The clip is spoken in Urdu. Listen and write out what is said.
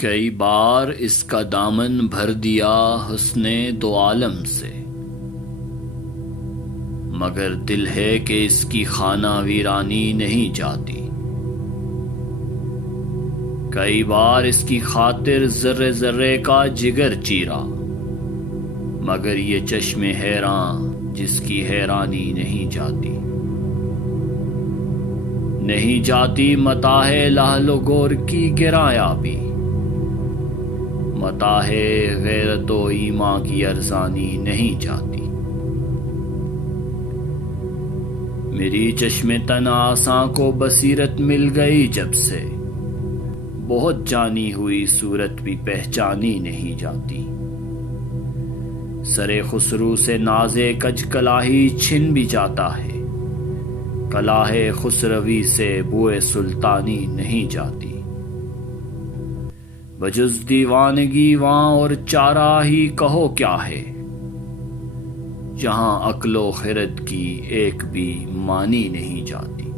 کئی بار اس کا دامن بھر دیا حسن دو عالم سے، مگر دل ہے کہ اس کی خانہ ویرانی نہیں جاتی۔ کئی بار اس کی خاطر ذرے ذرے کا جگر چیرا، مگر یہ چشم حیراں جس کی حیرانی نہیں جاتی۔ نہیں جاتی متاح لعل و گور کی گراں یابی، متاح غیرت و ایمان کی ارزانی نہیں جاتی۔ میری چشم تن آساں کو بصیرت مل گئی جب سے، بہت جانی ہوئی صورت بھی پہچانی نہیں جاتی۔ سر خسرو سے ناز کج کلاہی چھن بھی جاتا ہے، کلاہ خسروی سے بوئے سلطانی نہیں جاتی۔ بجز دیوانگی واں اور چارہ ہی کہو کیا ہے، جہاں عقل و خرد کی ایک بھی مانی نہیں جاتی۔